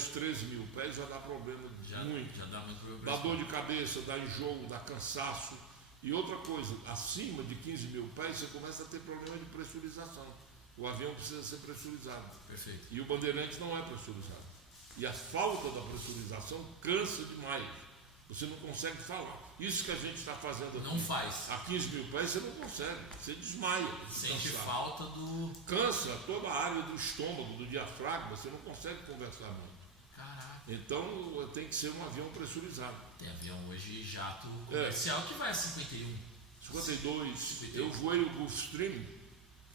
10, 13 mil pés já dá problema muito. Já dá muito problema. Dá dor de cabeça, dá enjoo, dá cansaço. E outra coisa, acima de 15 mil pés você começa a ter problema de pressurização. O avião precisa ser pressurizado. Perfeito. E o Bandeirantes não é pressurizado. E a falta da pressurização cansa demais. Você não consegue falar. Isso que a gente está fazendo aqui. Não faz. A 15 mil pés você não consegue. Você desmaia. Sente falta do... Cansa toda a área do estômago, do diafragma. Você não consegue conversar muito. Caraca. Então tem que ser um avião pressurizado. Tem avião hoje jato comercial que vai a 51. 52. Eu voei o Gulfstream,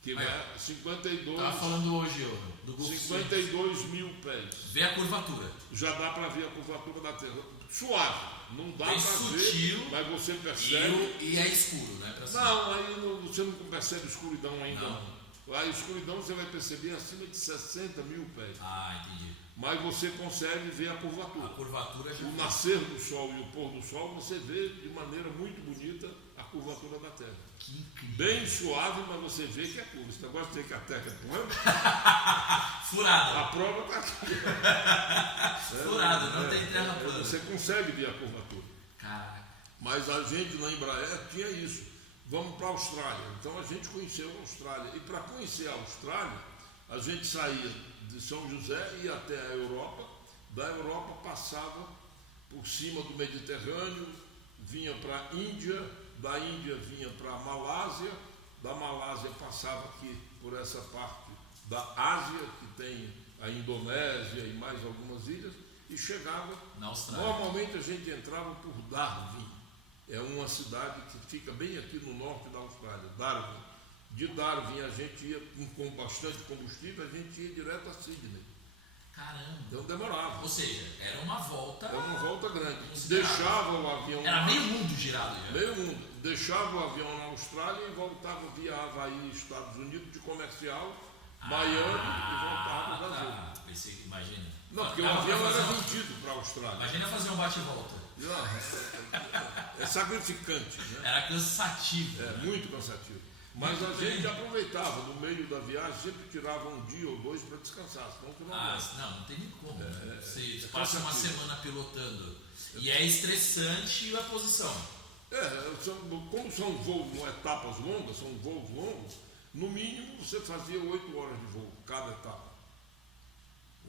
que vai a 52. Estava falando hoje, do Gulfstream. 52 mil pés. Vê a curvatura. Já dá para ver a curvatura da Terra. Suave. Não dá bem para sutil, ver, mas você percebe. E é escuro, né? Não, aí você não percebe escuridão ainda. Não. A escuridão você vai perceber acima de 60 mil pés. Ah, entendi. Mas você consegue ver a curvatura. A curvatura já. O nascer do sol e o pôr do sol, você vê de maneira muito bonita a curvatura da Terra. Que incrível. Bem suave, mas você vê que é curva. Esse negócio de dizer que a Terra é plana. Furada. A prova está aqui. Furada, não tem terra plana. Você consegue ver a curvatura. Caraca. Mas a gente na Embraer tinha isso. Vamos para a Austrália. Então a gente conheceu a Austrália. E para conhecer a Austrália, a gente saía de São José e ia até a Europa. Da Europa passava por cima do Mediterrâneo, vinha para a Índia, da Índia vinha para a Malásia, da Malásia passava aqui por essa parte da Ásia, que tem a Indonésia e mais algumas ilhas, e chegava na Austrália. Normalmente a gente entrava por Darwin. É uma cidade que fica bem aqui no norte da Austrália, Darwin. De Darwin a gente ia com bastante combustível, a gente ia direto a Sydney. Caramba! Então demorava. Ou seja, era uma volta. Era uma volta grande. Deixava o avião. Era meio mundo girado já. Meio mundo. Deixava o avião na Austrália e voltava via Havaí, Estados Unidos, de comercial, Miami e voltava no Brasil. Pensei, imagina. Não, porque o avião era vendido para a Austrália. Imagina fazer um bate-volta. É sacrificante, né? Era cansativo. É, muito cansativo. Mas a gente aproveitava, no meio da viagem, sempre tirava um dia ou dois para descansar, senão tu não tem nem como. Você passa uma semana pilotando. E é estressante a posição. Como são voos, etapas longas, são voos longos, no mínimo você fazia 8 horas de voo, cada etapa.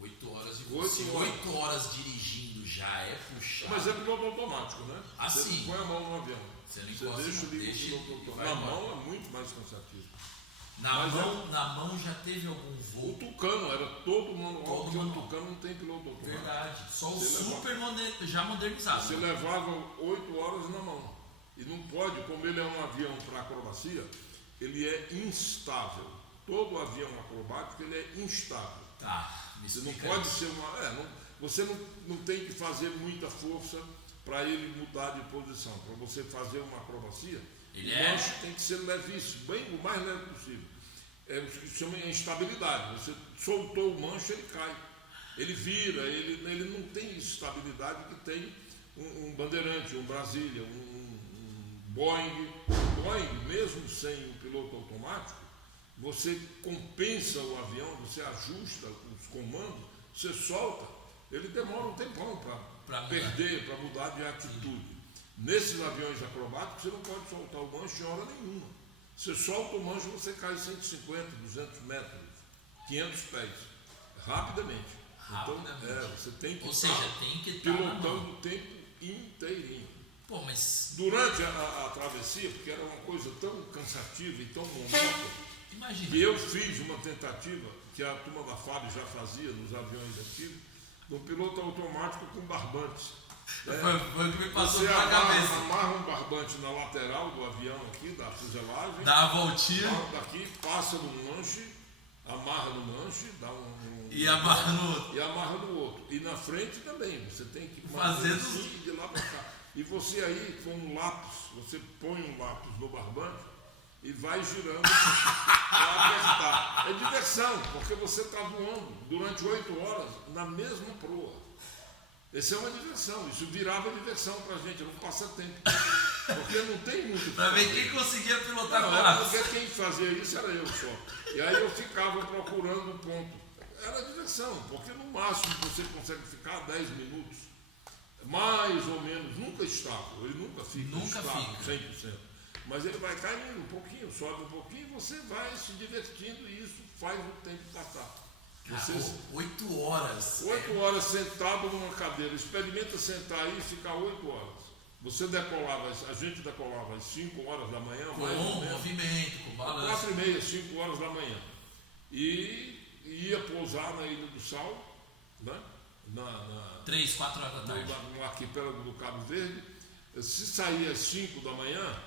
8 horas de voo. 8 horas dirigindo já é puxado. Mas é piloto automático, né? Você não põe a mão no avião. Você não deixa o piloto automático. Na mão é muito mais cansativo. Na mão já teve algum voo? O Tucano era todo manual, porque o Tucano não tem piloto automático. Verdade. Só o super já modernizado. Você levava 8 horas na mão. E não pode, como ele é um avião para acrobacia, ele é instável. Todo avião acrobático ele é instável. Você não pode ser você não tem que fazer muita força para ele mudar de posição. Para você fazer uma acrobacia, o manche tem que ser levíssimo, o mais leve possível. É o que se chama instabilidade. Você soltou o manche, ele cai. Ele vira, ele não tem estabilidade que tem um Bandeirante, um Brasília, um Boeing. Boeing, mesmo sem um piloto automático, você compensa o avião, você ajusta os comandos, você solta, ele demora um tempão para perder, para mudar de atitude. Nesses aviões acrobáticos, você não pode soltar o manche em hora nenhuma. Você solta o manche, você cai 150, 200 metros, 500 pés, rapidamente. Então, você tem que estar pilotando o tempo inteirinho. Pô, mas... Durante a travessia, porque era uma coisa tão cansativa e tão monótona, imagina. E eu fiz uma tentativa, que a turma da FAB já fazia nos aviões antigos, do piloto automático com barbantes. Foi o que me passou pela cabeça. Amarra um barbante na lateral do avião aqui, da fuselagem. Dá a voltinha. Daqui, passa no manche, amarra no manche, dá e amarra no outro. E amarra no outro. E na frente também, você tem que fazer assim, de lá para cá. E você aí, com um lápis, você põe um lápis no barbante e vai girando para apertar. É diversão, porque você está voando durante 8 horas na mesma proa. Essa é uma diversão, isso virava diversão para a gente, era um passatempo. Porque não tem muito. Para ver quem conseguia pilotar com lápis. Porque quem fazia isso era eu só. E aí eu ficava procurando um ponto. era diversão, porque no máximo você consegue ficar 10 minutos, mais ou menos, nunca estável, ele nunca fica estável 100%. Mas ele vai caindo um pouquinho, sobe um pouquinho, e você vai se divertindo e isso faz o tempo passar. Você, 8 horas. 8 horas sentado numa cadeira, experimenta sentar aí e ficar 8 horas. Você decolava, a gente decolava às 5 horas da manhã, com mais ou menos, movimento, com balanço. 4h30, 5 horas da manhã. E ia pousar na Ilha do Sal, né? 3, 4 horas da tarde. No arquipélago do Cabo Verde. Se saía às 5 da manhã,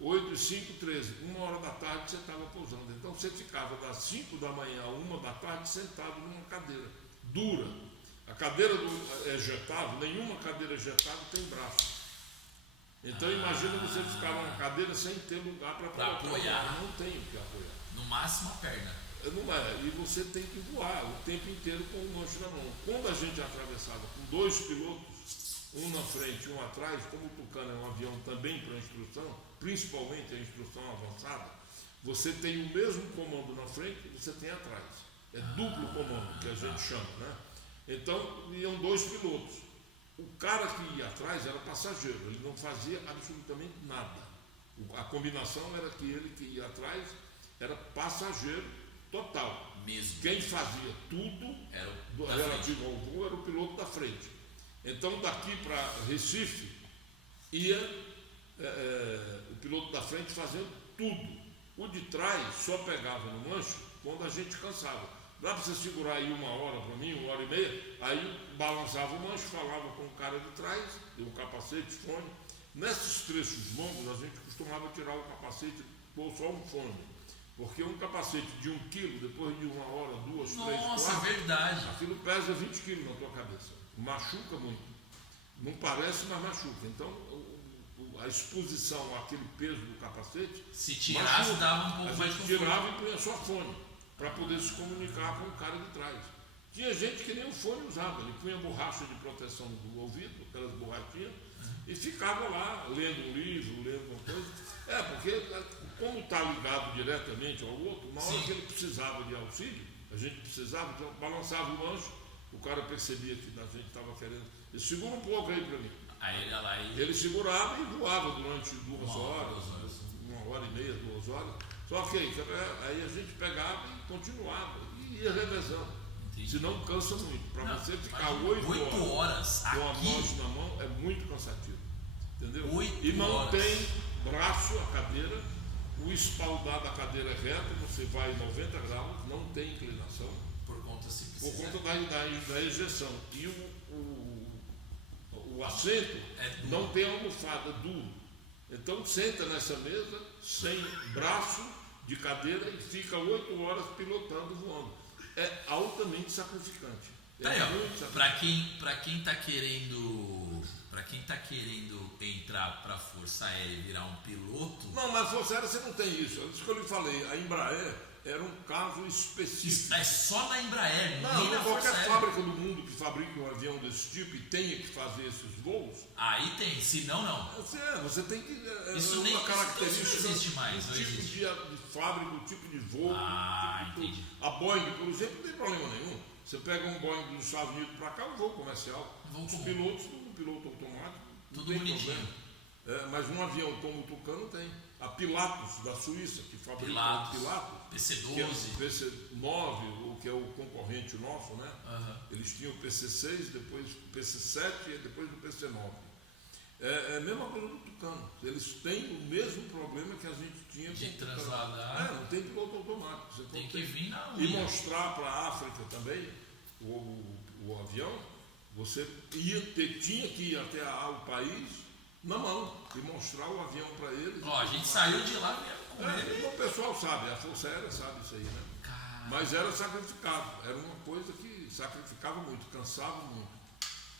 8 e 5, 13, 1 hora da tarde você estava pousando. Então você ficava das 5 da manhã a 1 da tarde sentado numa cadeira dura. A cadeira ejetável, nenhuma cadeira ejetável tem braço. Então imagina você ficar numa cadeira sem ter lugar para apoiar. Não tem o que apoiar. No máximo a perna. Não é. E você tem que voar o tempo inteiro com o manche na mão. Quando a gente atravessava com 2 pilotos, um na frente e um atrás, como o Tucano é um avião também para instrução, principalmente a instrução avançada, você tem o mesmo comando na frente e você tem atrás. É duplo comando, que a gente chama, né? Então, iam 2 pilotos. O cara que ia atrás era passageiro, ele não fazia absolutamente nada. A combinação era que ele que ia atrás era passageiro total. Mesmo. Quem fazia tudo relativo ao voo era o piloto da frente. Então, daqui para Recife, ia o piloto da frente fazendo tudo. O de trás só pegava no manche quando a gente cansava. Dá para você segurar aí 1 hora para mim, 1h30, aí balançava o manche, falava com o cara de trás, deu um capacete, fone. Nesses trechos longos, a gente costumava tirar o capacete e pôr só um fone. Porque um capacete de 1 quilo, depois de 1 hora, 2, 3, 4... Nossa, verdade. Aquilo pesa 20 quilos na tua cabeça. Machuca muito. Não parece, mas machuca. Então, a exposição àquele peso do capacete... Se tirasse, dava um pouco mais de conforto. tirava e punha só fone, para poder se comunicar com o cara de trás. Tinha gente que nem o fone usava, ele punha borracha de proteção do ouvido, aquelas borrachinhas, e ficava lá, lendo um livro, lendo uma coisa. Porque como está ligado diretamente ao outro, na hora que ele precisava de auxílio, a gente precisava, então, balançava o manche, o cara percebia que a gente estava querendo, ele segura um pouco aí para mim. Aí ele ia lá e... Ele segurava e voava durante 2 horas, 1h30, 2 horas. Só que aí a gente pegava e continuava, e ia revezando. Entendi. Senão cansa muito. Para você ficar 8 horas com a aqui, manche na mão é muito cansativo. Entendeu? 8 e não horas. tem braço a cadeira, o espaldar da cadeira é reto, você vai 90 graus, não tem inclinação. Por conta da ejeção. E o assento não tem almofada, duro. Então senta nessa mesa sem braço de cadeira e fica 8 horas pilotando, voando. É altamente sacrificante. Tá aí, ó. Para quem está querendo entrar para a Força Aérea e virar um piloto... Não, mas Força Aérea você não tem isso. Isso que eu lhe falei, a Embraer era um caso específico. É só na Embraer, não, nem na Força qualquer Aérea. fábrica do mundo que fabrique um avião desse tipo e tenha que fazer esses voos... Aí tem, se não. Você tem que... Isso nem característica, isso não existe mais. O tipo de fábrica, o tipo de voo... Entendi. A Boeing, por exemplo, não tem problema nenhum. Você pega um Boeing dos Estados Unidos para cá, um voo comercial. Os pilotos, um piloto automático, tudo não tem bonitinho. problema. Mas um avião como o Tucano tem. A Pilatus, da Suíça, que fabrica o Pilatus, PC-12, que é o PC-9, que é o concorrente nosso, né? Eles tinham o PC-6, depois o PC-7 e depois o PC-9. É a mesma coisa do Tucano. Eles têm o mesmo problema que a gente tinha de trasladar. Não tem piloto automático. Você tem que vir na unha. E mostrar para a África também o avião, você tinha que ir até o país na mão e mostrar o avião para eles. A gente saiu de lá mesmo com ele. O pessoal sabe, a Força Aérea sabe isso aí, né? Mas era sacrificado, era uma coisa que sacrificava muito, cansava muito.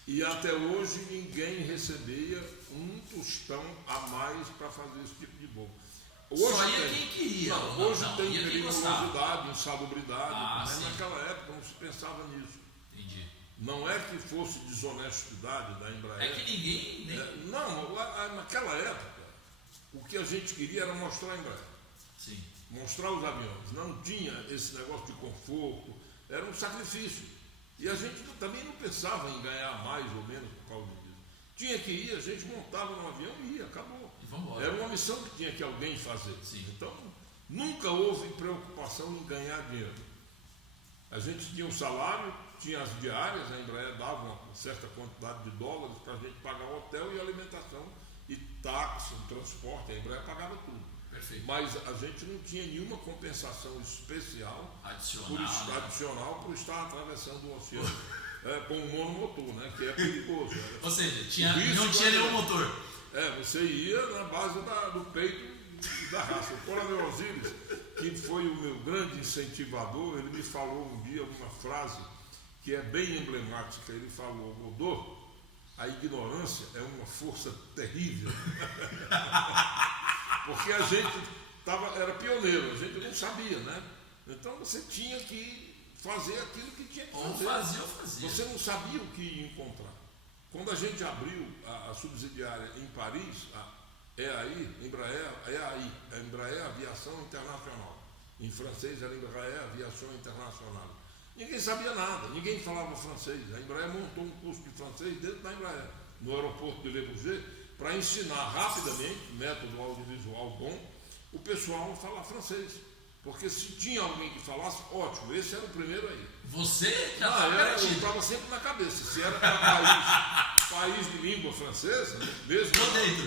E até hoje ninguém recebia um tostão a mais para fazer esse tipo de voo. Hoje só ia quem queria. Hoje tem periculosidade, insalubridade, mas naquela época não se pensava nisso. Entendi. Não é que fosse desonestidade da Embraer. É que ninguém... naquela época, o que a gente queria era mostrar a Embraer. Sim. Mostrar os aviões. Não tinha esse negócio de conforto, era um sacrifício. E a gente também não pensava em ganhar mais ou menos por causa disso. Tinha que ir, a gente montava no avião e ia, acabou. E era uma missão que tinha que alguém fazer. Sim. Então, nunca houve preocupação em ganhar dinheiro. A gente tinha um salário, tinha as diárias, a Embraer dava uma certa quantidade de dólares para a gente pagar o hotel e alimentação, e táxi, transporte, a Embraer pagava tudo. Perfeito. Mas a gente não tinha nenhuma compensação especial adicional por estar atravessando o oceano com um monomotor, né, que é perigoso. Ou seja, não tinha nenhum motor. Você ia na base do peito e da raça. O Coronel Osíris, que foi o meu grande incentivador, ele me falou um dia uma frase que é bem emblemática. Ele falou: Godot, a ignorância é uma força terrível. Porque a gente era pioneiro, a gente não sabia, né? Então você tinha que fazer aquilo que tinha que fazer. Ou fazia. Você não sabia o que ia encontrar. Quando a gente abriu a subsidiária em Paris, a Embraer Aviação Internacional. Em francês era Embraer Aviação Internacional. Ninguém sabia nada, ninguém falava francês. A Embraer montou um curso de francês dentro da Embraer, no aeroporto de Le Bourget, para ensinar rapidamente, método audiovisual bom, o pessoal a falar francês. Porque se tinha alguém que falasse, ótimo, esse era o primeiro aí. Você já eu estava sempre na cabeça. Se era para país de língua francesa, mesmo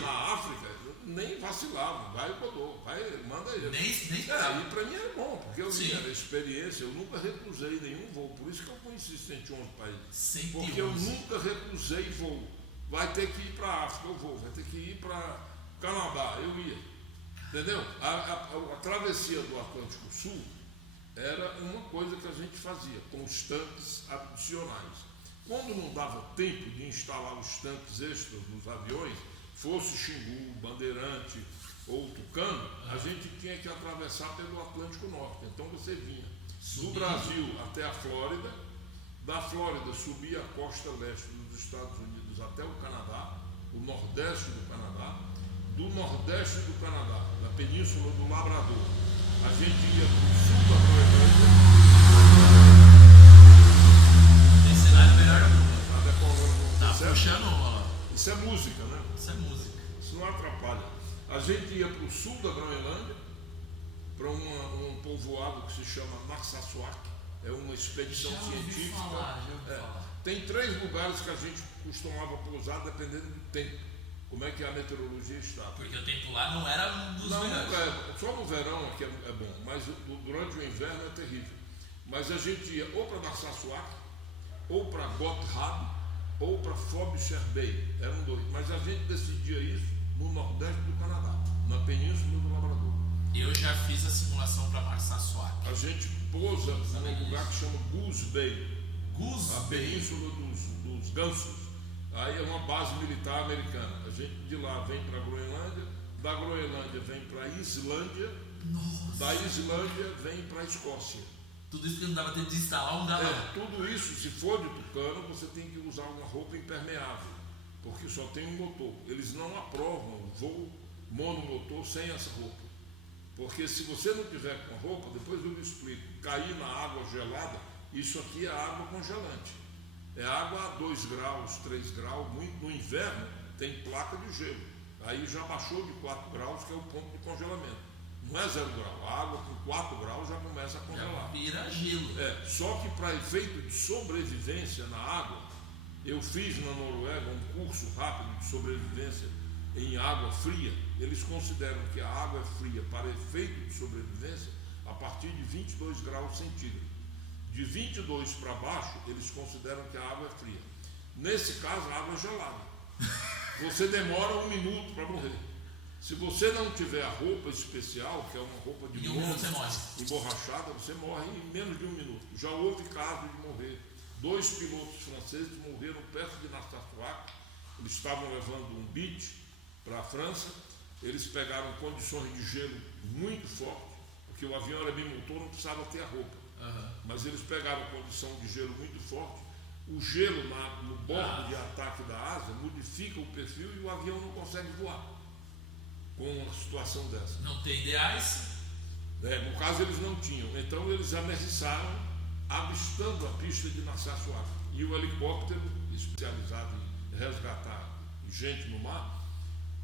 na África, nem vacilava, vai o Godot, manda ele. Nem e para mim era bom, porque eu tinha experiência, eu nunca recusei nenhum voo, por isso que eu conheci 111 países. 111. Porque eu nunca recusei voo. Vai ter que ir para a África, eu vou, vai ter que ir para Canadá, eu ia. Entendeu? A travessia do Atlântico Sul era uma coisa que a gente fazia com os tanques adicionais. Quando não dava tempo de instalar os tanques extras nos aviões, fosse Xingu, Bandeirante ou Tucano, a gente tinha que atravessar pelo Atlântico Norte. Então você vinha do Brasil até a Flórida, da Flórida subia a costa leste dos Estados Unidos até o Canadá, o nordeste do Canadá, do nordeste do Canadá, na península do Labrador, a gente ia para o sul da Groenlândia. Tem cenário melhor do mundo. Tá puxando uma. Isso é música, né? Isso é música. Isso não atrapalha. A gente ia para o sul da Groenlândia, para um povoado que se chama Narsarsuaq, é uma expedição científica. Já ouvi falar. Tem 3 lugares que a gente costumava pousar dependendo do tempo. Como é que a meteorologia está? Porque o tempo lá não era um dos melhores. Só no verão aqui é bom, mas durante o inverno é terrível. Mas a gente ia ou para Narsarsuaq, ou para Gotthard, ou para Frobisher Bay. Eram 2. Mas a gente decidia isso no nordeste do Canadá, na península do Labrador. Eu já fiz a simulação para Narsarsuaq. A gente pousa num lugar que chama Goose Bay. A península dos gansos. Aí é uma base militar americana. A gente de lá vem para a Groenlândia, da Groenlândia vem para a Islândia, da Islândia vem para a Escócia. Tudo isso que não dava tempo de instalar, não dava. Tudo isso, se for de Tucano, você tem que usar uma roupa impermeável, porque só tem um motor. Eles não aprovam o voo monomotor sem essa roupa. Porque se você não tiver com a roupa, depois eu lhe explico, cair na água gelada, isso aqui é água congelante. É água a 2 graus, 3 graus, no inverno tem placa de gelo. Aí já baixou de 4 graus, que é o ponto de congelamento. Não é 0 grau, a água com 4 graus já começa a congelar. Já vira gelo. Só que para efeito de sobrevivência na água, eu fiz na Noruega um curso rápido de sobrevivência em água fria. Eles consideram que a água é fria para efeito de sobrevivência a partir de 22 graus centígrados. De 22 para baixo, eles consideram que a água é fria. Nesse caso, a água é gelada. Você demora 1 minuto para morrer. Se você não tiver a roupa especial, que é uma roupa de lona emborrachada, você morre em menos de 1 minuto. Já houve caso de morrer. 2 pilotos franceses morreram perto de Narsarsuaq. Eles estavam levando um Beech para a França. Eles pegaram condições de gelo muito fortes, porque o avião era bimotor, não precisava ter a roupa. Mas eles pegaram condição de gelo muito forte. O gelo no bordo de ataque da asa modifica o perfil e o avião não consegue voar com uma situação dessa. Não tem ideais? No caso eles não tinham. Então eles amerrissaram avistando a pista de Nassau Soares. E o helicóptero, especializado em resgatar gente no mar,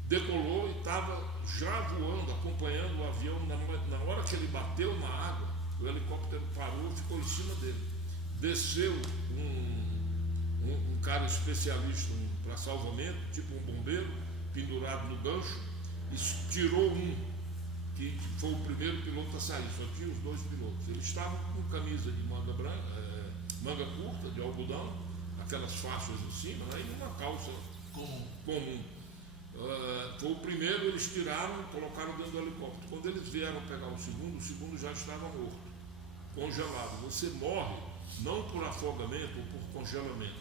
decolou e estava já voando, acompanhando o avião. Na hora que ele bateu na água, o helicóptero parou e ficou em cima dele. Desceu um cara especialista para salvamento, tipo um bombeiro, pendurado no gancho, e tirou que foi o primeiro piloto a sair, só tinha os 2 pilotos. Eles estavam com camisa de manga manga curta, de algodão, aquelas faixas em cima, né, e uma calça comum. Foi o primeiro, eles tiraram, colocaram dentro do helicóptero. Quando eles vieram pegar o segundo já estava morto, congelado. Você morre não por afogamento ou por congelamento,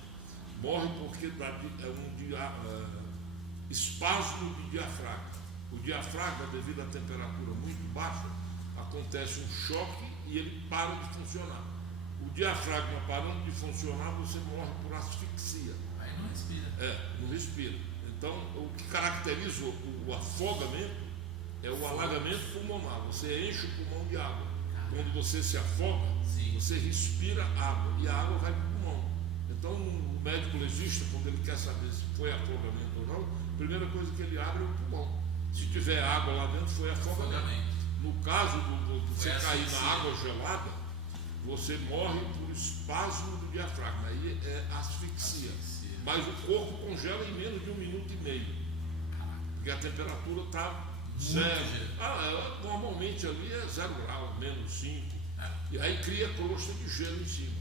morre porque é um espasmo de diafragma. O diafragma, devido à temperatura muito baixa, acontece um choque e ele para de funcionar. O diafragma parando de funcionar, você morre por asfixia. Aí não respira. Não respira. Então, o que caracteriza o afogamento é o alagamento pulmonar. Você enche o pulmão de água. Quando você se afoga, você respira água e a água vai para o pulmão. Então, o médico legista, quando ele quer saber se foi afogamento ou não, a primeira coisa que ele abre é o pulmão. Se tiver água lá dentro, foi afogamento. No caso de você cair na água gelada, você morre por espasmo do diafragma. Aí é asfixia. Mas o corpo congela em menos de 1 minuto e meio. Porque a temperatura está zero. Normalmente ali é 0 grau, menos 5. E aí cria crosta de gelo em cima.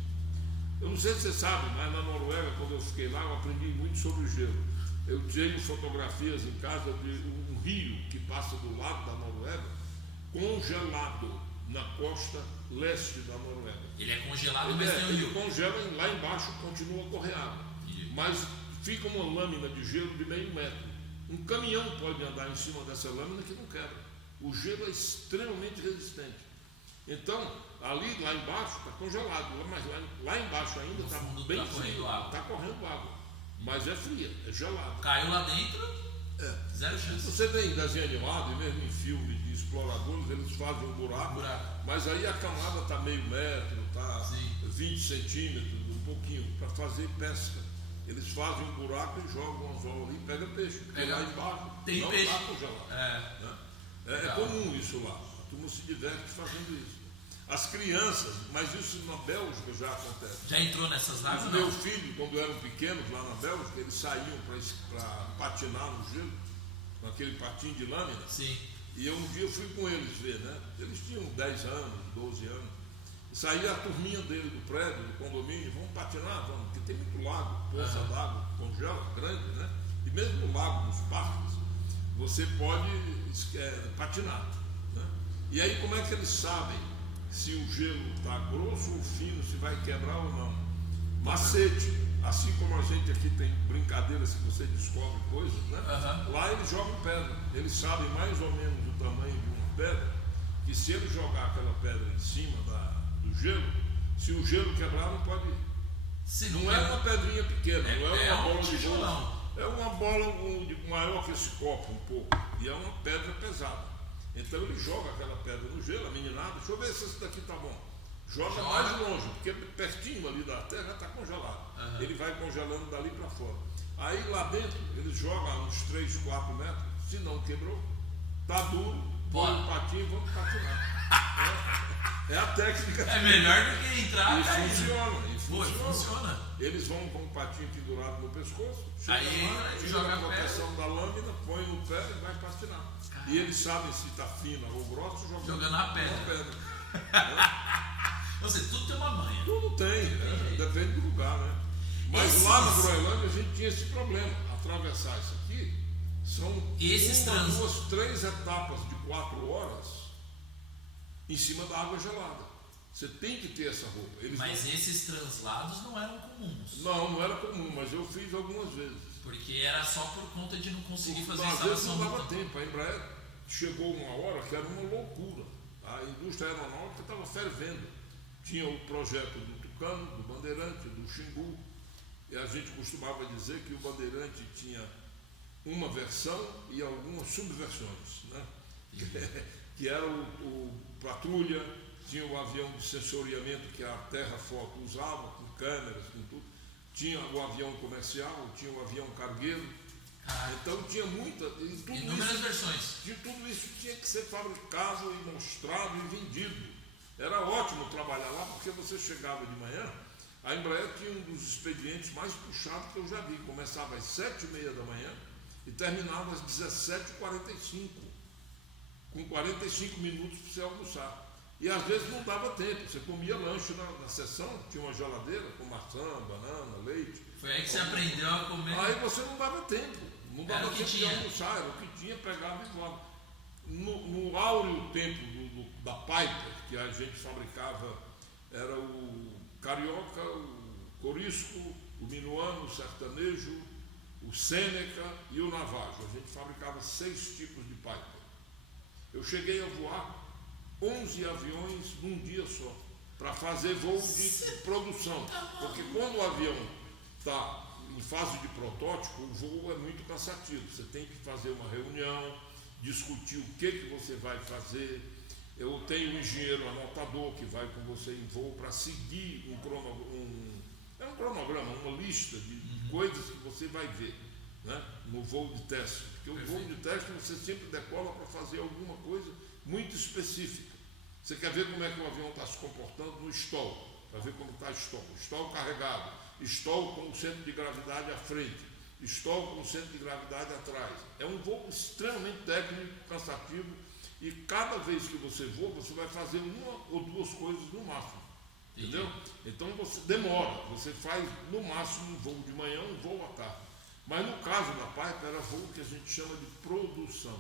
Eu não sei se você sabe, mas na Noruega, quando eu fiquei lá, eu aprendi muito sobre o gelo. Eu tenho fotografias em casa de um rio que passa do lado da Noruega, congelado na costa leste da Noruega. Ele é congelado, mas tem o rio. Ele congela, lá embaixo continua a correr água. Mas fica uma lâmina de gelo de meio metro. Um caminhão pode andar em cima dessa lâmina que não quebra. O gelo é extremamente resistente. Então, lá embaixo está congelado, mas lá embaixo ainda está bem frio. Está correndo água. Mas é fria, é gelado. Caiu lá dentro, zero chance. Você vê em desenho animado e mesmo em filme de exploradores, eles fazem um buraco. Mas aí a camada está meio metro, está 20 centímetros, um pouquinho, para fazer pesca. Eles fazem um buraco e jogam um anzol ali e pega peixe. Porque lá embaixo tem não peixe. está congelado. É comum isso lá. A turma se diverte fazendo isso. As crianças, mas isso na Bélgica já acontece. Já entrou nessas águas? Os meus filhos, quando eram pequenos lá na Bélgica, eles saíam para patinar no gelo, com aquele patinho de lâmina. Sim. E um dia eu fui com eles ver, né? Eles tinham 10 anos, 12 anos. E saía a turminha dele do prédio, do condomínio, vamos patinar, vamos, porque tem muito lago, poça d'água, congela, grande, né? E mesmo no lago, nos parques, você pode patinar. Né? E aí como é que eles sabem se o gelo está grosso ou fino, se vai quebrar ou não? Macete. Assim como a gente aqui tem brincadeiras que você descobre coisas, né? Lá eles jogam pedra. Eles sabem mais ou menos o tamanho de uma pedra, que se ele jogar aquela pedra em cima do gelo, se o gelo quebrar, não pode ir. Não é uma pedrinha pequena, não é uma bola de golfe. É uma bola maior que esse copo um pouco. E é uma pedra pesada. Então ele joga aquela pedra no gelo, a meninada, deixa eu ver se esse daqui está bom. Joga mais longe, porque pertinho ali da terra está congelado. Ele vai congelando dali para fora. Aí lá dentro, eles jogam uns 3, 4 metros, se não quebrou, tá duro, põe um patinho e vamos patinar. É a técnica. É melhor do que entrar. E funciona. Eles vão com um patinho pendurado no pescoço, aí joga a proteção da lâmina, põe no pé e vai patinar. E eles sabem se está fina ou grossa, jogando na pedra. Ou seja, tudo tem uma manha. Tudo tem, depende do lugar, né? Mas lá na Groenlândia a gente tinha esse problema. Atravessar isso aqui são 1, 2, 3 etapas de 4 horas em cima da água gelada. Você tem que ter essa roupa. Esses translados não eram comuns. Não era comum, mas eu fiz algumas vezes. Porque era só por conta de não conseguir fazer a instalação. Às vezes não dava tempo. A Embraer chegou uma hora que era uma loucura. A indústria aeronáutica estava fervendo. Tinha o projeto do Tucano, do Bandeirante, do Xingu. E a gente costumava dizer que o Bandeirante tinha uma versão e algumas subversões, né? Que era o Patrulha, tinha o avião de sensoriamento que a Terrafoto usava, com câmeras, com tudo. Tinha o avião comercial, tinha o avião cargueiro. Então tinha inúmeras versões. Tudo isso tinha que ser fabricado e mostrado e vendido. Era ótimo trabalhar lá, porque você chegava de manhã, a Embraer tinha um dos expedientes mais puxados que eu já vi. Começava às 7h30 da manhã e terminava às 17h45, com 45 minutos para você almoçar. E às vezes não dava tempo, você comia lanche na sessão, tinha uma geladeira com maçã, banana, leite. Foi aí que você aprendeu a comer? Aí você não dava tempo, não dava tempo de almoçar, era o que tinha, pegava e voava. No áureo tempo da Piper, que a gente fabricava, era o Carioca, o Corisco, o Minuano, o Sertanejo, o Sêneca e o Navajo. A gente fabricava 6 tipos de Piper. Eu cheguei a voar 11 aviões num dia só, para fazer voo de produção. Porque quando o avião está em fase de protótipo, o voo é muito cansativo. Você tem que fazer uma reunião, discutir o que você vai fazer. Eu tenho um engenheiro anotador que vai com você em voo para seguir um cronograma, uma lista de coisas que você vai ver, né, no voo de teste. Porque o voo de teste você sempre decola para fazer alguma coisa muito específica. Você quer ver como é que o avião está se comportando no stall, para ver como está stall carregado, stall com o centro de gravidade à frente, stall com o centro de gravidade atrás. É um voo extremamente técnico, cansativo, e cada vez que você voa, você vai fazer uma ou duas coisas no máximo, entendeu? Então você demora, você faz no máximo um voo de manhã, um voo à tarde. Mas no caso da Piper era voo que a gente chama de produção.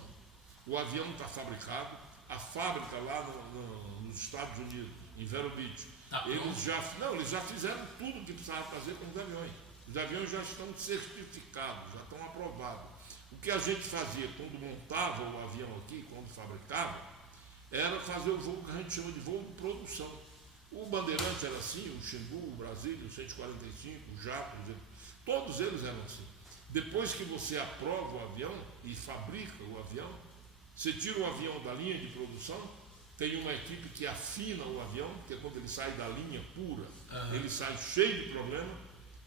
O avião está fabricado, a fábrica lá nos Estados Unidos, em Vero Beach, eles já fizeram tudo o que precisava fazer com os aviões. Os aviões já estão certificados, já estão aprovados. O que a gente fazia quando montava o avião aqui, quando fabricava, era fazer o voo que a gente chama de voo de produção. O Bandeirante era assim, o Xingu, o Brasília, o 145, o Jato, todos eles eram assim. Depois que você aprova o avião e fabrica o avião, você tira o avião da linha de produção, tem uma equipe que afina o avião, que é quando ele sai da linha pura, ele sai cheio de problema,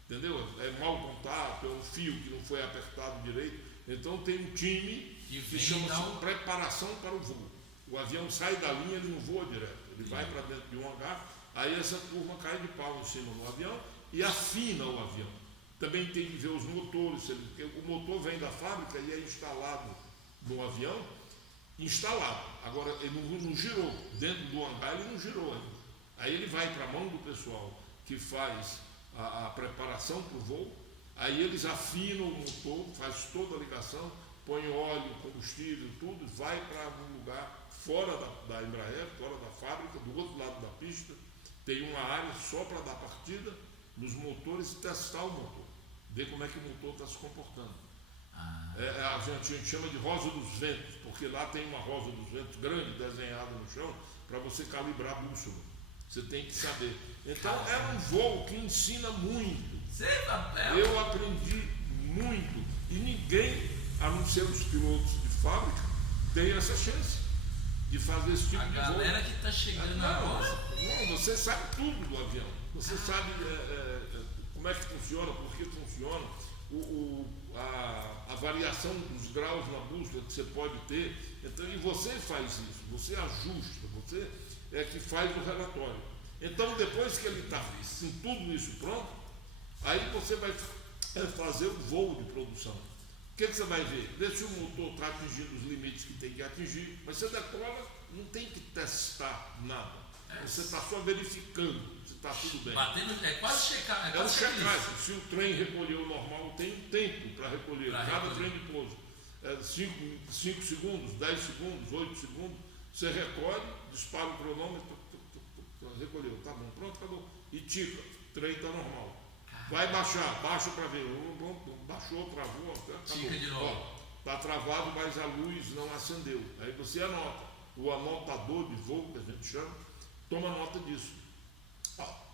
entendeu? É mau contato, é um fio que não foi apertado direito. Então tem um time que chama-se preparação para o voo. O avião sai da linha, ele não voa direto, ele vai para dentro de um hangar, aí essa turma cai de pau em cima do avião e afina o avião. Também tem que ver os motores, porque o motor vem da fábrica e é instalado no avião, agora ele não girou, dentro do hangar ele não girou ainda. Aí ele vai para a mão do pessoal que faz a preparação para o voo, aí eles afinam o motor, faz toda a ligação, põe óleo, combustível, tudo, vai para um lugar fora da Embraer, fora da fábrica, do outro lado da pista, tem uma área só para dar partida nos motores e testar o motor, ver como é que o motor está se comportando. A gente chama de rosa dos ventos, porque lá tem uma rosa dos ventos grande desenhada no chão para você calibrar a bússola. Você tem que saber. Então é um voo que ensina muito. Eu aprendi muito e ninguém, a não ser os pilotos de fábrica, tem essa chance de fazer esse tipo de voo. A galera que está chegando agora. Não, você sabe tudo do avião. Você sabe como é que funciona, por que funciona. A variação dos graus na bússola que você pode ter, então, e você faz isso, você ajusta, você é que faz o relatório. Então, depois que ele está com tudo isso pronto, aí você vai fazer o voo de produção. O que você vai ver? Ver se o motor está atingindo os limites que tem que atingir, mas você decola, não tem que testar nada. Você está só verificando se está tudo bem. Batendo, é quase checar. É um checagem. Se o trem recolheu normal, tem um tempo para recolher. Cada trem de pouso. 5 segundos, 10 segundos, 8 segundos. Você recolhe, dispara o cronômetro, recolheu. Tá bom, pronto, acabou. E tica. O trem está normal. Vai baixar, baixa para ver. Baixou, travou, acabou. Tica de novo. Está travado, mas a luz não acendeu. Aí você anota. O anotador de voo, que a gente chama, toma nota disso.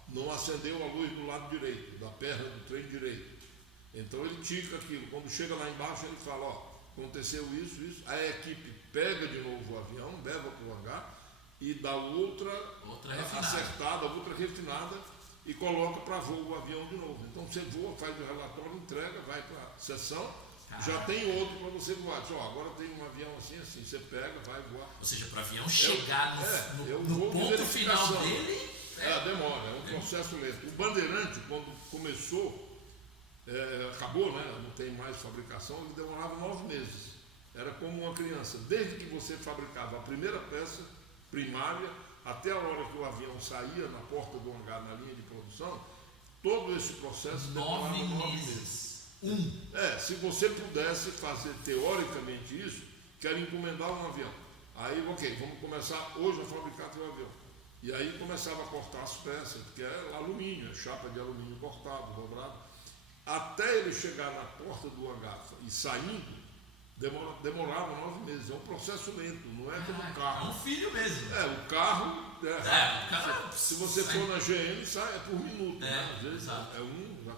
Não acendeu a luz do lado direito, da perna do trem direito. Então ele tica aquilo. Quando chega lá embaixo, ele fala, aconteceu isso. A equipe pega de novo o avião, leva para o hangar, e dá outra acertada, outra refinada e coloca para voo o avião de novo. Então você voa, faz o relatório, entrega, vai para a sessão, já tem outro para você voar. Diz, agora tem um avião assim, você pega, vai voar. Ou seja, para o avião chegar no ponto final dele... Demora, é um processo lento. O Bandeirante, quando começou, acabou, né? Não tem mais fabricação, ele demorava 9 meses. Era como uma criança. Desde que você fabricava a primeira peça primária, até a hora que o avião saía na porta do hangar, na linha de produção, todo esse processo demorava 9 meses. Se você pudesse fazer teoricamente isso, quero encomendar um avião. Aí, vamos começar hoje a fabricar teu avião. E aí começava a cortar as peças, porque é alumínio, é chapa de alumínio cortado, dobrado. Até ele chegar na porta do hangar e saindo, demorava 9 meses. É um processo lento, não é como o carro. É um filho mesmo. O carro. Se você for na GM, sai por minuto. Né? Às vezes já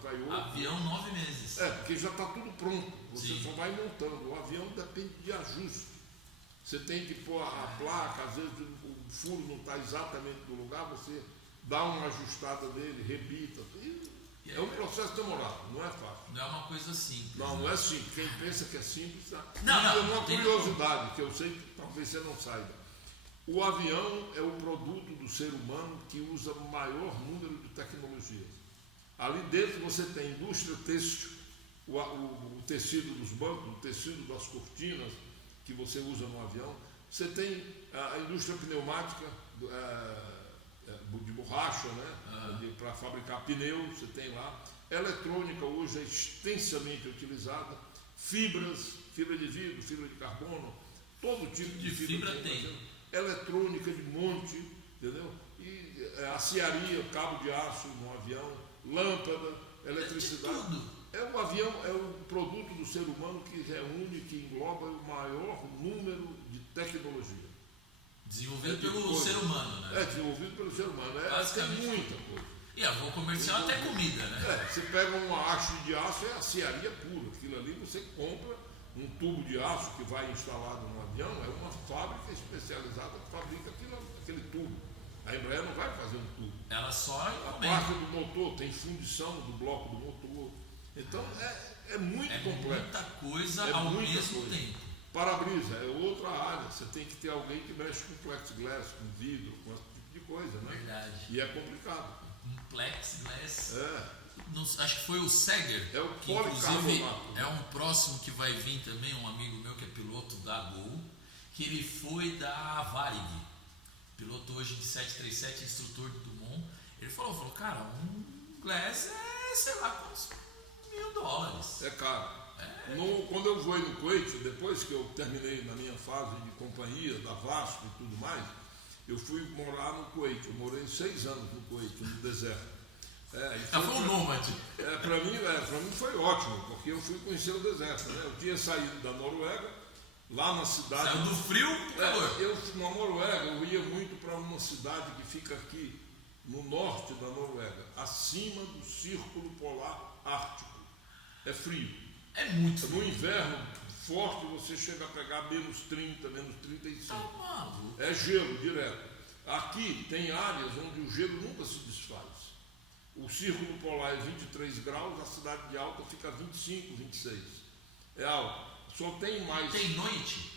vai outro. Avião 9 meses. Porque já está tudo pronto. Você só vai montando. O avião depende de ajuste. Você tem que pôr a placa, às vezes o furo não está exatamente no lugar, você dá uma ajustada dele, rebita. É um processo demorado, não é fácil. Não é uma coisa simples. Não é simples. Quem pensa que é simples, não, tem uma curiosidade que eu sei que talvez você não saiba. O avião é o produto do ser humano que usa o maior número de tecnologias. Ali dentro você tem indústria têxtil, o tecido dos bancos, o tecido das cortinas que você usa no avião. Você tem a indústria pneumática de borracha, né? Para fabricar pneus, você tem lá. Eletrônica hoje é extensamente utilizada. Fibra de vidro, fibra de carbono, todo tipo de fibra tem. Eletrônica de monte, entendeu? E aciaria, cabo de aço no avião, lâmpada, eletricidade. O avião é o produto do ser humano que reúne, que engloba o maior número de tecnologia. Desenvolvido pelo ser humano, né? Desenvolvido pelo ser humano. Tem muita coisa. E a voo comercial até comida, né? Você pega uma haste de aço, é aciaria pura. Aquilo ali você compra um tubo de aço que vai instalado no avião, é uma fábrica especializada que fabrica aquele tubo. A Embraer não vai fazer um tubo. Ela só a parte do motor, tem fundição do bloco do motor. Então é muito complexo. Muita coisa ao mesmo tempo. Para-brisa é outra área. Você tem que ter alguém que mexe com plexiglass, com vidro, com esse tipo de coisa, né? Verdade. E é complicado. Plexiglass. Acho que foi o Seger. É o que inclusive policarbonato. É um próximo que vai vir também, um amigo meu que é piloto da Gol, que ele foi da Varig. Piloto hoje de 737, instrutor de Dumont. Ele falou, cara, um glass é, sei lá, quantos $1.000. É caro. Quando eu voei no Kuwait, depois que eu terminei na minha fase de companhia, da Vasco e tudo mais, eu fui morar no Kuwait. Eu morei 6 anos no Kuwait, no deserto. Foi um nômade. Para mim foi ótimo, porque eu fui conhecer o deserto. Né? Eu tinha saído da Noruega, lá na cidade... Saiu do frio pro calor. Na Noruega, eu ia muito para uma cidade que fica aqui, no norte da Noruega, acima do Círculo Polar Ártico. É frio. É muito frio. No inverno forte você chega a pegar menos 30, menos 35. Tá maluco. É gelo direto. Aqui tem áreas onde o gelo nunca se desfaz. O círculo polar é 23 graus, a cidade de Alta fica 25, 26. É alta. Só tem mais. Tem noite?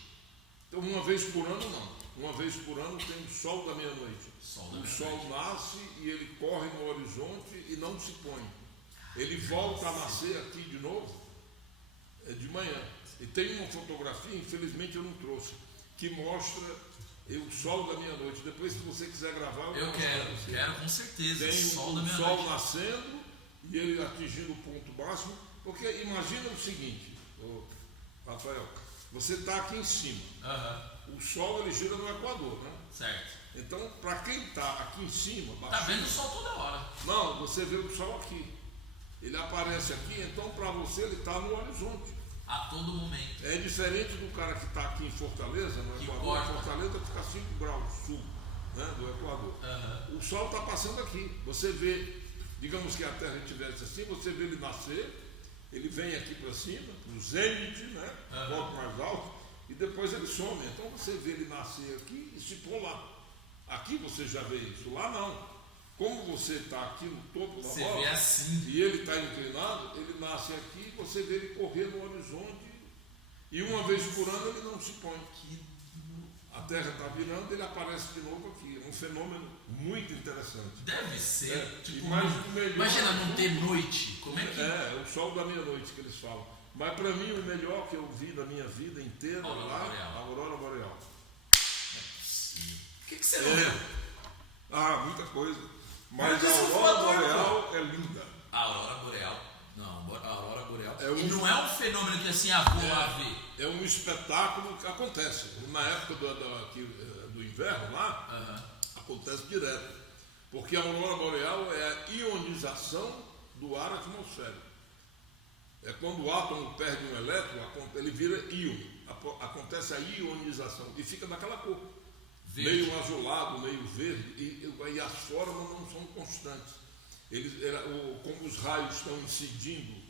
Então, uma vez por ano não. Uma vez por ano tem o sol da meia-noite. O sol nasce e ele corre no horizonte e não se põe. Ele volta a nascer aqui de novo de manhã. E tem uma fotografia, infelizmente eu não trouxe, que mostra o sol da meia-noite. Depois, se você quiser gravar, eu quero com certeza. Tem sol o sol nascendo e ele atingindo o ponto máximo. Porque imagina o seguinte, Rafael, você está aqui em cima. O sol ele gira no Equador, né? Certo. Então, para quem está aqui em cima, está vendo o sol toda hora. Não, você vê o sol aqui. Ele aparece aqui, então para você ele está no horizonte. A todo momento. É diferente do cara que está aqui em Fortaleza, no Equador. Fortaleza fica 5 graus sul, né, do Equador. O sol está passando aqui. Você vê, digamos que a Terra estivesse assim, você vê ele nascer, ele vem aqui para cima, no zênite, né, um pouco mais alto, e depois ele some. Então você vê ele nascer aqui e se pôr lá. Aqui você já vê isso, lá não. Como você está aqui no topo da Você roda, vê assim. e ele está inclinado, ele nasce aqui, você vê ele correr no horizonte, e uma vez por ano ele não se põe. A Terra está virando, ele aparece de novo aqui. É um fenômeno muito interessante. Deve ser. Tipo, melhor, imagina não ter noite. Como é que... É o sol da meia-noite que eles falam. Mas para mim o melhor que eu vi da minha vida inteira a Aurora Boreal. O que você não viu? Muita coisa. Mas a Aurora Boreal é linda. A Aurora Boreal. Não, a Aurora Boreal. E não é um fenômeno que assim, vou lá ver. É um espetáculo que acontece. Na época do inverno lá, acontece direto. Porque a Aurora Boreal é a ionização do ar atmosférico. É quando o átomo perde um elétron, ele vira íon. Acontece a ionização e fica daquela cor. Verde. Meio azulado, meio verde, e as formas não são constantes. Como os raios estão incidindo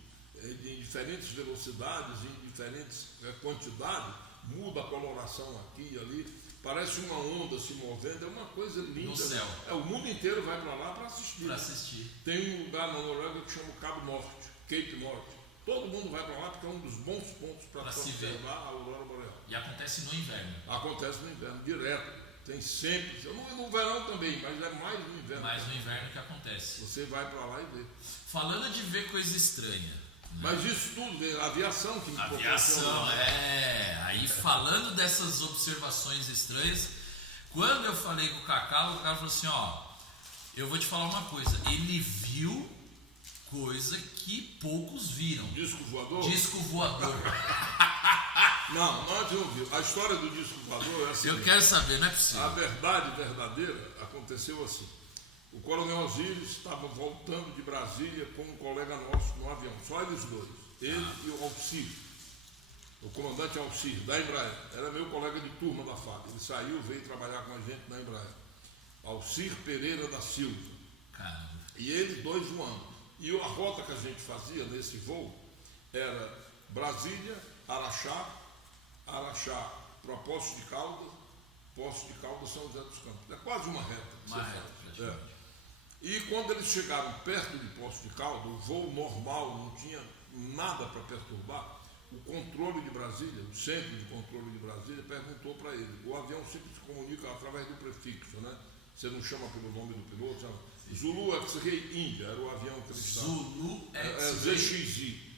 em diferentes velocidades, em diferentes quantidades, muda a coloração aqui e ali, parece uma onda se movendo, é uma coisa linda. No céu. O mundo inteiro vai para lá para assistir. Tem um lugar na Noruega que chama Cabo Norte, Cape Norte. Todo mundo vai para lá porque é um dos bons pontos para observar a Aurora Boreal. E acontece no inverno. Acontece no inverno, direto. Tem sempre. No verão também, mas é mais no inverno. Mais no inverno que acontece. Você vai para lá e vê. Falando de ver coisa estranha. Né? Mas isso tudo, a aviação que me Aviação, Aí falando dessas observações estranhas, quando eu falei com o Cacau falou assim, eu vou te falar uma coisa. Ele viu coisa que poucos viram. Disco voador? Disco voador. Não, nós não viu. A história do disco voador é assim. Eu quero saber, não é possível. A verdade verdadeira aconteceu assim. O Coronel Osíris estava voltando de Brasília com um colega nosso no avião, só eles dois. Ele e o Alcir, o comandante Alcir, da Embraer. Era meu colega de turma da FAB. Ele saiu, veio trabalhar com a gente na Embraer. Alcir Pereira da Silva. Caramba. E eles dois voando. E a rota que a gente fazia nesse voo era Brasília, Araxá, para Poços de Caldas, São José dos Campos. É quase uma reta. praticamente. E quando eles chegaram perto de Poços de Caldas, o voo normal, não tinha nada para perturbar, o controle de Brasília, o centro de controle de Brasília, perguntou para ele. O avião sempre se comunica através do prefixo, né? Você não chama pelo nome do piloto, chama Zulu X-Ray Índia, era o avião que eles estavam. Zulu X-Ray. ZXI.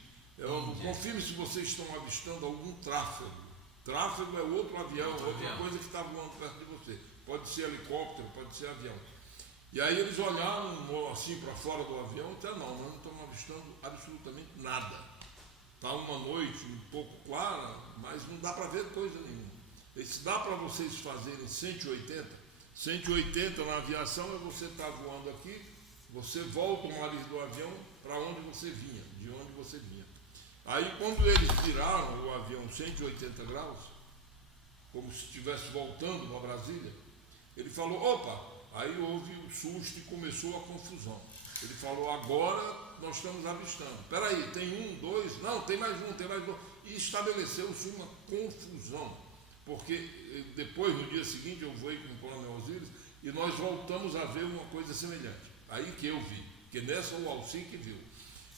Confirme se vocês estão avistando algum tráfego. Tráfego é outro avião, outra coisa que está voando perto de você. Pode ser helicóptero, pode ser avião. E aí eles olharam assim para fora do avião e disseram, nós não estamos avistando absolutamente nada. Está uma noite um pouco clara, mas não dá para ver coisa nenhuma. E se dá para vocês fazerem 180 na aviação é você estar voando aqui, você volta o nariz do avião para onde você vinha, de onde você vinha. Aí quando eles viraram o avião 180 graus, como se estivesse voltando para Brasília, ele falou, opa! Aí houve o susto e começou a confusão. Ele falou, agora nós estamos avistando. Espera aí, tem um, dois, não, tem mais um, tem mais dois. E estabeleceu-se uma confusão. Porque depois, no dia seguinte, eu voei com o Coronel Osíris e nós voltamos a ver uma coisa semelhante. Aí que eu vi, que nessa o Alcir que viu.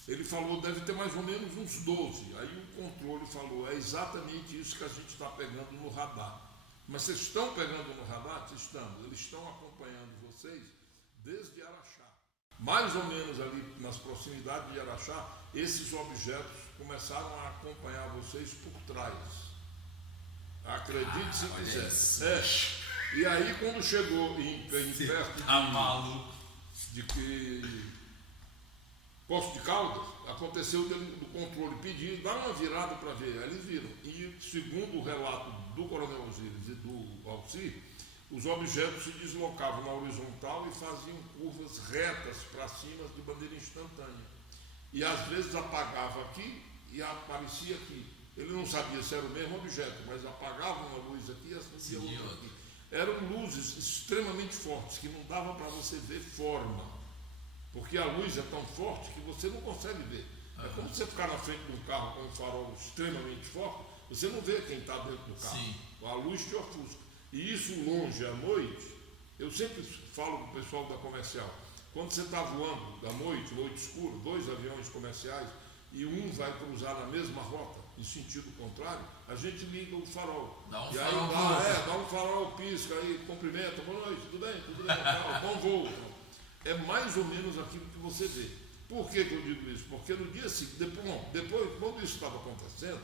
Ele falou, deve ter mais ou menos uns 12. Aí o controle falou, é exatamente isso que a gente está pegando no radar. Mas vocês estão pegando no radar? Estamos. Eles estão acompanhando vocês desde Araxá. Mais ou menos ali nas proximidades de Araxá, esses objetos começaram a acompanhar vocês por trás. Acredite se quiser. E aí quando chegou em perto de Poços de Caldas, aconteceu do controle pedir, dá uma virada para ver. Aí eles viram. E segundo o relato do Coronel Osíris e do Alcir, os objetos se deslocavam na horizontal e faziam curvas retas para cima de maneira instantânea. E às vezes apagava aqui e aparecia aqui. Ele não sabia se era o mesmo objeto, mas apagava uma luz aqui e acendia outra aqui. Eram luzes extremamente fortes, que não dava para você ver forma. Porque a luz é tão forte que você não consegue ver. É como você ficar na frente de um carro com um farol extremamente forte, você não vê quem está dentro do carro. Sim. A luz te ofusca. E isso longe à noite Eu sempre falo para o pessoal da comercial, quando você está voando da noite escura, 2 aviões comerciais, e um vai cruzar na mesma rota, em sentido contrário, a gente liga o farol. Dá um e farol. aí dá um farol, pisca, aí cumprimenta, boa noite, tudo bem, tal, bom voo. É mais ou menos aquilo que você vê. Por que eu digo isso? Porque no dia seguinte, depois, quando isso estava acontecendo,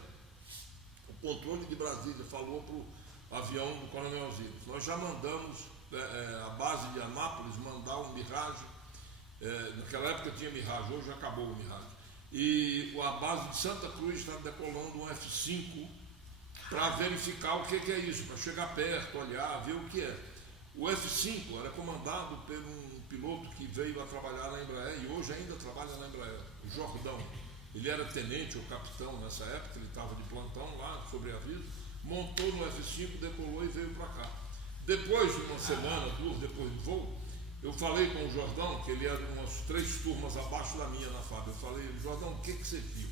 o controle de Brasília falou para o avião do Coronel Osiris. Nós já mandamos a base de Anápolis mandar um Mirage. Naquela época tinha Mirage, hoje acabou o Mirage. E a base de Santa Cruz está decolando um F-5 para verificar o que é isso, para chegar perto, olhar, ver o que é. O F-5 era comandado por um piloto que veio a trabalhar na Embraer e hoje ainda trabalha na Embraer, o Jordão. Ele era tenente ou capitão nessa época, ele estava de plantão lá, sobre aviso, montou no F-5, decolou e veio para cá. Depois de uma semana, 2 depois do voo, eu falei com o Jordão, que ele era umas 3 turmas abaixo da minha na FAB. Eu falei, Jordão, o que você viu?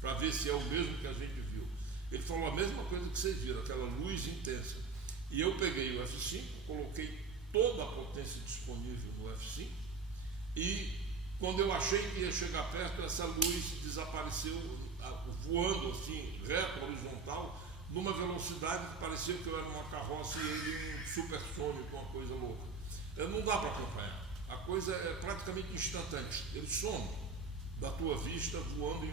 Para ver se é o mesmo que a gente viu. Ele falou a mesma coisa que vocês viram, aquela luz intensa. E eu peguei o F-5, coloquei toda a potência disponível no F-5 e quando eu achei que ia chegar perto, essa luz desapareceu voando assim, reto, horizontal, numa velocidade que parecia que eu era uma carroça e ele um supersônico, uma coisa louca. Não dá para acompanhar. A coisa é praticamente instantânea. Ele some da tua vista voando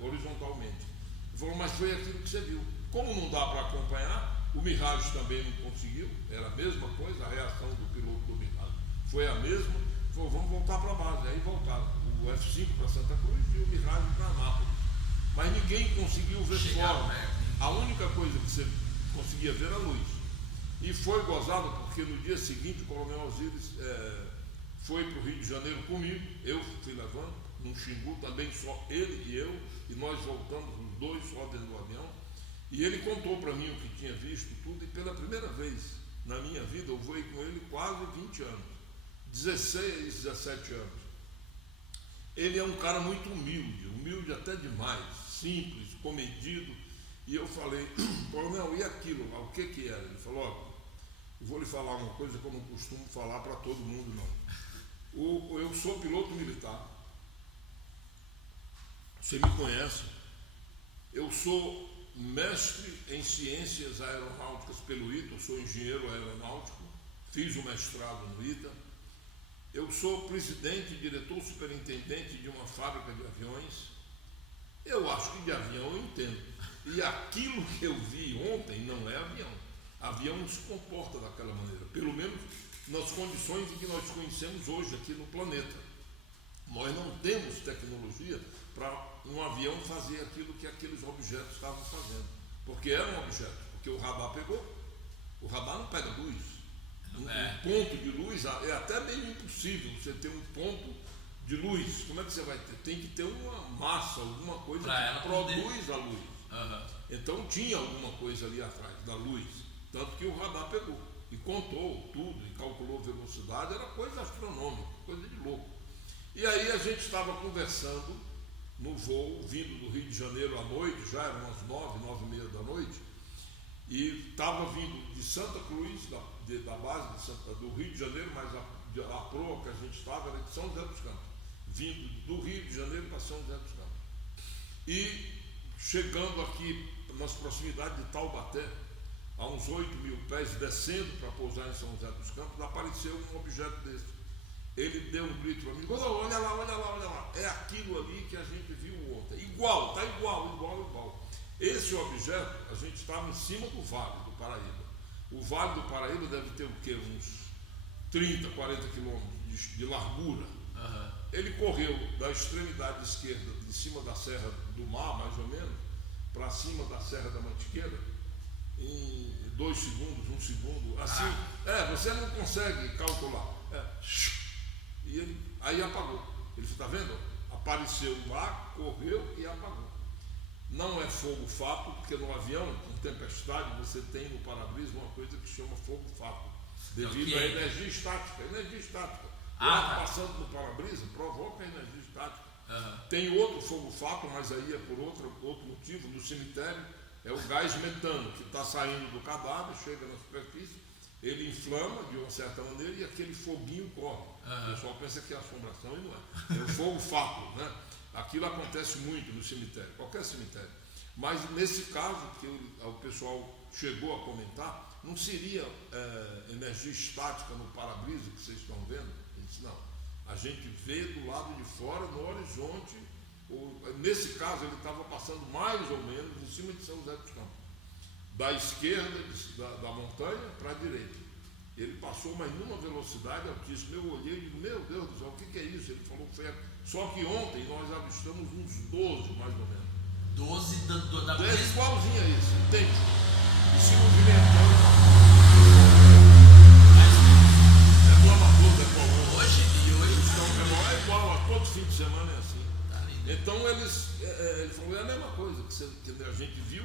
horizontalmente. Ele falou, mas foi aquilo que você viu. Como não dá para acompanhar, o Mirage também não conseguiu, era a mesma coisa, a reação do piloto do Mirage foi a mesma. Falou, vamos voltar para a base. Aí voltaram o F-5 para Santa Cruz e o Mirage para Anápolis. Mas ninguém conseguiu ver fora. A única coisa que você conseguia ver era a luz. E foi gozado porque no dia seguinte o Coronel Osiris foi para o Rio de Janeiro comigo, eu fui levando, num Xingu também, só ele e eu, e nós voltamos os 2 só dentro do avião. E ele contou para mim o que tinha visto, tudo, e pela primeira vez na minha vida eu voei com ele quase 20 anos, 16, 17 anos. Ele é um cara muito humilde até demais, simples, comedido. E eu falei, Coronel, e aquilo lá, o que era? Ele falou, ó, eu vou lhe falar uma coisa que eu não costumo falar para todo mundo, não. Eu sou piloto militar, você me conhece, eu sou mestre em ciências aeronáuticas pelo ITA, eu sou engenheiro aeronáutico, fiz o mestrado no ITA, eu sou presidente e diretor superintendente de uma fábrica de aviões. Eu acho que de avião eu entendo. E aquilo que eu vi ontem não é avião. Avião não se comporta daquela maneira, pelo menos nas condições em que nós conhecemos hoje aqui no planeta. Nós não temos tecnologia para um avião fazer aquilo que aqueles objetos estavam fazendo, porque era um objeto, porque o radar pegou. O radar não pega luz. Um ponto de luz é até meio impossível você ter um ponto de luz. Como é que você vai ter? Tem que ter uma massa, alguma coisa que produz a luz. Então tinha alguma coisa ali atrás da luz, tanto que o radar pegou e contou tudo e calculou velocidade, era coisa astronômica, coisa de louco. E aí a gente estava conversando no voo, vindo do Rio de Janeiro à noite, já eram umas 9h30 da noite, e estava vindo de Santa Cruz, da base do Rio de Janeiro, mas a proa que a gente estava era de São José dos Campos, vindo do Rio de Janeiro para São José dos Campos. E chegando aqui nas proximidades de Taubaté, a uns 8.000 pés, descendo para pousar em São José dos Campos, apareceu um objeto desse. Ele deu um grito para mim, olha lá, é aquilo ali que a gente viu ontem. Igual, está igual. Esse objeto, a gente estava em cima do Vale do Paraíba. O Vale do Paraíba deve ter o quê? Uns 30, 40 quilômetros de largura. Ele correu da extremidade esquerda, de cima da Serra do Mar, mais ou menos, para cima da Serra da Mantiqueira, em 2 segundos, 1 segundo, assim. Você não consegue calcular. E aí apagou. Ele está vendo? Apareceu lá, correu e apagou. Não é fogo-fato, porque no avião, com tempestade, você tem no para-brisa uma coisa que chama fogo-fato, devido à energia estática. O ar passando no para-brisa provoca energia estática. Tem outro fogo-fato, mas aí é por outro motivo. No cemitério é o gás metano que está saindo do cadáver, chega na superfície ele inflama de uma certa maneira e aquele foguinho corre. O pessoal pensa que é assombração e não é. É o fogo fato, né? Aquilo acontece muito no cemitério, qualquer cemitério. Mas nesse caso, que o pessoal chegou a comentar, não seria energia estática no para-brisa que vocês estão vendo? Ele disse, não. A gente vê do lado de fora, no horizonte, nesse caso ele estava passando mais ou menos em cima de São José dos Campos, da esquerda da montanha para a direita. Ele passou, mas numa velocidade altíssima. Eu olhei e digo, meu Deus do céu, o que é isso? Ele falou, só que ontem nós avistamos uns 12 mais ou menos. 12 da mesma? Igualzinho a isso, idêntico. E se movimentando. É do amador, é colônia. Hoje é igual, a todo fim de semana é assim. Tá lindo. Então ele falou, é a mesma coisa que a gente viu,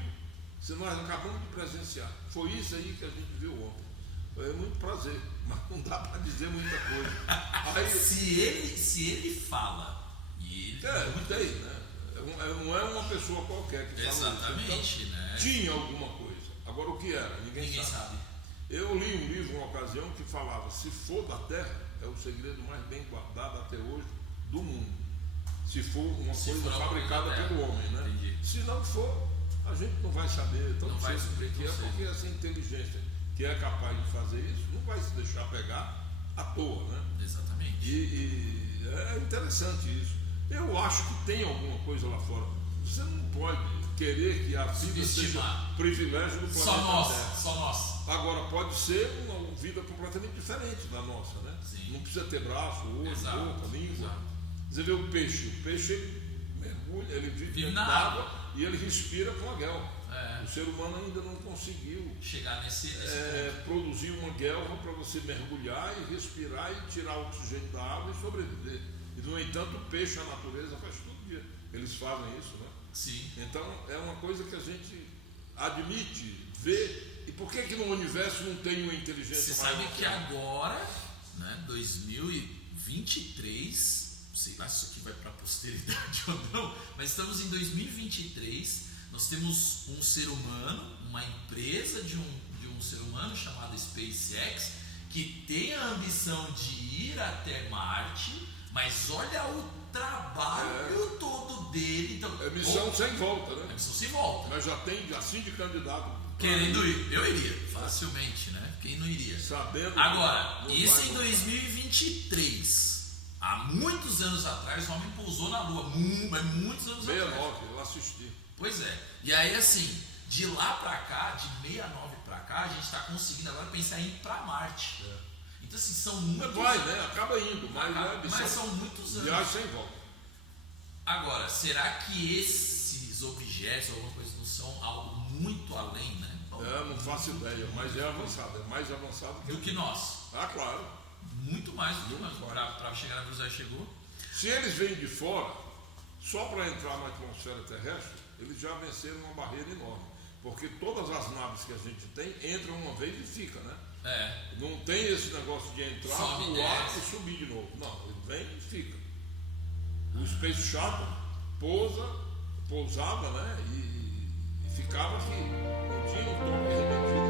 que nós acabamos de presenciar. Foi isso aí que a gente viu ontem. É muito prazer, mas não dá para dizer muita coisa. Aí, se ele fala, e ele não tem, né? Não é uma pessoa qualquer que fala. Exatamente, então, né? Tinha alguma coisa. Agora o que era? Ninguém sabe. Eu li um livro, uma ocasião, que falava, se for da Terra, é o segredo mais bem guardado até hoje do mundo. Se for uma coisa fabricada pelo homem, né? Entendi. Se não for, a gente não vai saber. Não vai descobrir que é, porque essa inteligência que é capaz de fazer isso não vai se deixar pegar à toa, né? Exatamente. E é interessante isso. Eu acho que tem alguma coisa lá fora. Você não pode querer que a vida seja privilégio do planeta Terra. Só nós. Agora, pode ser uma vida completamente diferente da nossa, né? Sim. Não precisa ter braço, olho, boca, língua. Exato. Você vê o peixe ele mergulha, ele vive na água e ele respira com a guelra. O ser humano ainda não conseguiu chegar nesse produzir uma guelra para você mergulhar e respirar e tirar o oxigênio da água e sobreviver. E, no entanto, o peixe, a natureza, faz todo dia. Eles fazem isso, né? Sim. Então, é uma coisa que a gente admite, vê. E por que no universo não tem uma inteligência maior? Você sabe que agora, né, 2023, não sei lá se isso aqui vai para a posteridade ou não, mas estamos em 2023, nós temos um ser humano, uma empresa de um ser humano chamado SpaceX, que tem a ambição de ir até Marte, mas olha o trabalho todo dele. Então, é missão sem volta, né? É missão sem volta. Mas já tem assim de candidato. Querendo ir. Eu iria, facilmente, né? Quem não iria? Sabendo. Agora, isso em 2023. Há muitos anos atrás, o homem pousou na Lua. Muitos anos 69, atrás. eu assisti. Pois é. E aí, assim, de lá pra cá, de 69 pra cá, a gente está conseguindo agora pensar em ir pra Marte. Então, assim, são muitos anos. Né? Acaba indo, mas são muitos anos. Viagem sem volta. Agora, será que esses objetos, alguma coisa, não são algo muito além, né? Não faço ideia, mas é avançado. É mais avançado do que nós. Ah, claro. Muito mais do que nós. Para chegar na velocidade chegou. Se eles vêm de fora, só para entrar na atmosfera terrestre, eles já venceram uma barreira enorme. Porque todas as naves que a gente tem entram uma vez e fica, né? Não tem esse negócio de entrar, voar e subir de novo. Não, ele vem e fica. O Space Shuttle pousava, né? E ficava aqui. Não tinha um toque repetido.